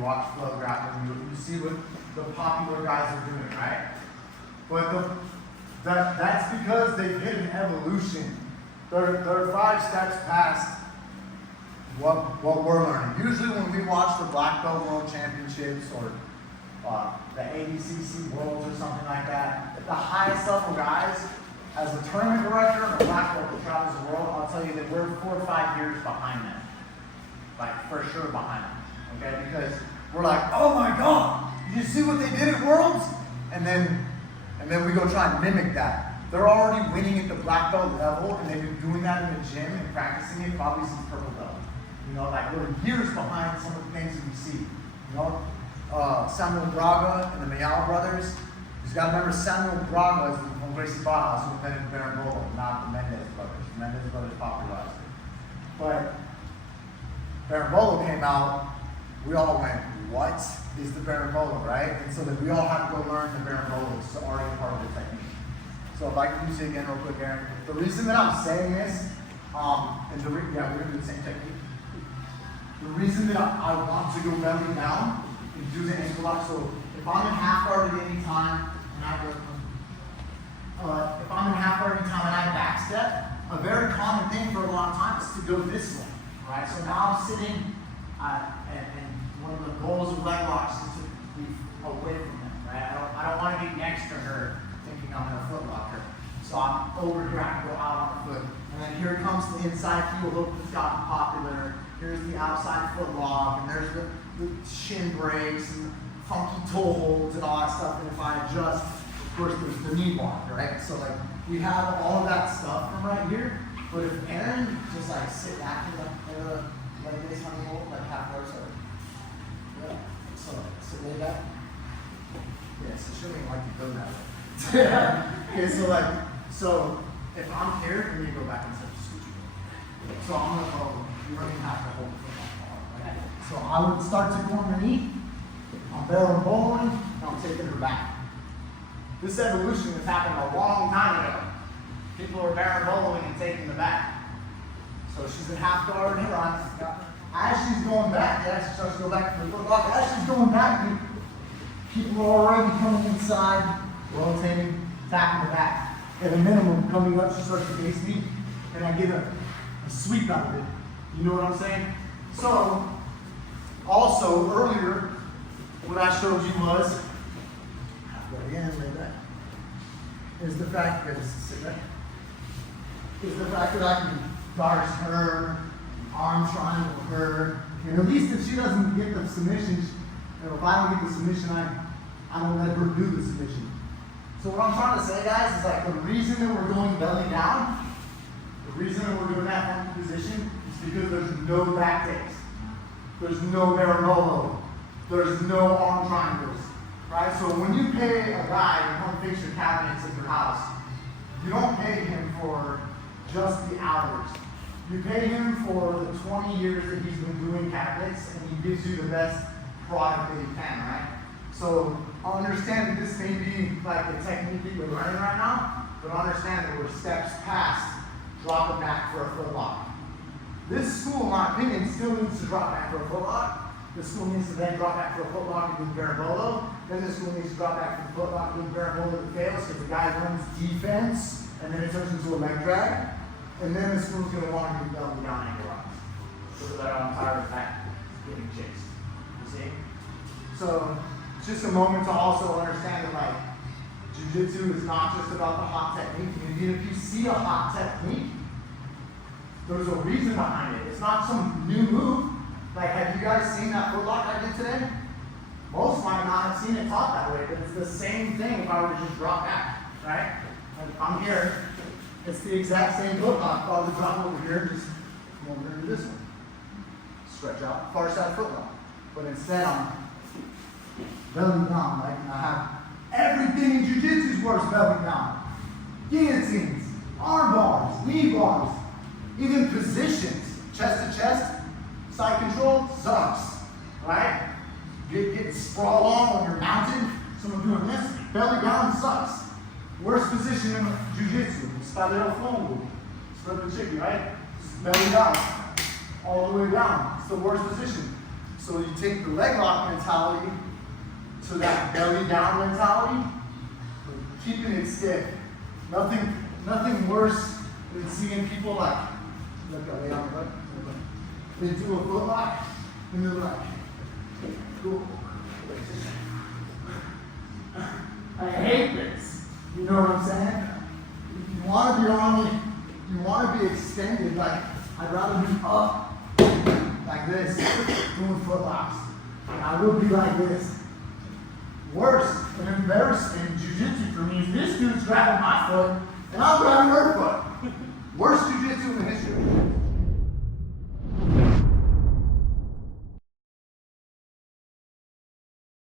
you watch flow grappling, you see what the popular guys are doing, right? But that's because they've hit an evolution. They're 5 steps past what we're learning. Usually when we watch the Black Belt World Championships or the ADCC Worlds or something like that, at the highest level guys, as the tournament director and the Black Belt that travels the world, I'll tell you that we're 4 or 5 years behind them. Like, for sure behind them, okay? Because we're like, oh my God, did you see what they did at Worlds? And then we go try and mimic that. They're already winning at the black belt level, and they've been doing that in the gym and practicing it probably since purple belt. You know, like we're years behind some of the things that we see. You know, Samuel Braga and the Mayal brothers. You got to remember Samuel Braga is from Gracie Barras who invented Berimbolo, not the Mendez brothers. The Mendez brothers popularized it. But Berimbolo came out, we all went, what is the Berimbolo, right? And so that we all have to go learn the Berimbolo. It's already part of the technique. So if I can use it again real quick, Aaron. The reason that I'm saying this, we're gonna do the same technique. The reason that I want to go belly down and do the ankle lock. So if I'm in half guard at any time, and I back step, a very common thing for a long time is to go this way, right? So now I'm sitting, and one of the goals of leg locks is to be away from them, right? I don't want to be next to her thinking I'm in a foot locker. So I'm over here, I can go out on the foot. And then here comes the inside heel hook that's gotten popular. Here's the outside foot lock, and there's the shin breaks and funky toe holds and all that stuff. And if I adjust, of course, there's the knee bar, right? So like we have all of that stuff from right here. But if Aaron just like sit back in the like this on the hold, like half hour, so yeah. So sit way back. Yeah, so she don't like to go that way. Okay, so if I'm here, let me go back and set the scooch. So I'm gonna go, you don't even have to hold the foot like that. So I would start to go underneath, I'm barrel bowling, and I'm taking her back. This evolution has happened a long time ago. People are barrel bowling and taking the back. So she's in half guard here on. As she's going back, she starts to go back to the foot lock. As she's going back, people are already coming inside, rotating, tapping the back. At a minimum, coming up, she starts to face me, and I get a sweep out of it. You know what I'm saying? So, also, earlier, what I showed you was, again, lay back, is the fact that, sit back, is the fact that I can guard her, arm triangle her, and at least if she doesn't get the submission, if I don't get the submission, I don't let her do the submission. So what I'm trying to say, guys, is like the reason that we're going belly down, the reason that we're doing that funky position is because there's no back takes. There's no Berimbolo. There's no arm triangles, right? So when you pay a guy to come fix your cabinets at your house, you don't pay him for just the hours. You pay him for the 20 years that he's been doing cabinets, and he gives you the best product that he can, right? So understand that this may be like the technique that you're learning right now, but understand that we're steps past drop it back for a foot lock. This school, in my opinion, still needs to drop back for a foot lock. This school needs to then drop back for a foot lock and do Berimbolo. Then this school needs to drop back for a foot lock and do Berimbolo that fails because the guy runs defense and then it turns into a leg drag. And then the school's going to want to do double down ankle locks. Because I'm tired of that getting chased. You see? So it's just a moment to also understand that like jiu-jitsu is not just about the hot technique. And if you see a hot technique, there's a reason behind it. It's not some new move. Like, have you guys seen that foot lock I did today? Most might not have seen it taught that way, but it's the same thing if I were to just drop back, right? And if I'm here, it's the exact same foot lock. If I were to drop over here, just come over here to this one. Stretch out, far side foot lock. But instead, I'm belly down, like I have everything in jiu-jitsu works belly down. Guillotines, arm bars, knee bars, even positions, chest to chest, side control sucks, right? Get sprawled on when you're mounted, someone doing this, belly down sucks. Worst position in jiu-jitsu, spalero fondo, spread the chicken, right? Just belly down, all the way down. It's the worst position. So So you take the leg lock mentality to that belly down mentality, keeping it stiff. Nothing worse than seeing people like, look, lay on the butt. They do a foot lock, and they're like, cool. I hate this. You know what I'm saying? If you want to be on me, you want to be extended, like, I'd rather be up like this, doing foot locks. And I will be like this. Worse and embarrassing in jiu-jitsu for me is this dude's grabbing my foot, and I'm grabbing her foot. Worst jiu-jitsu in the history.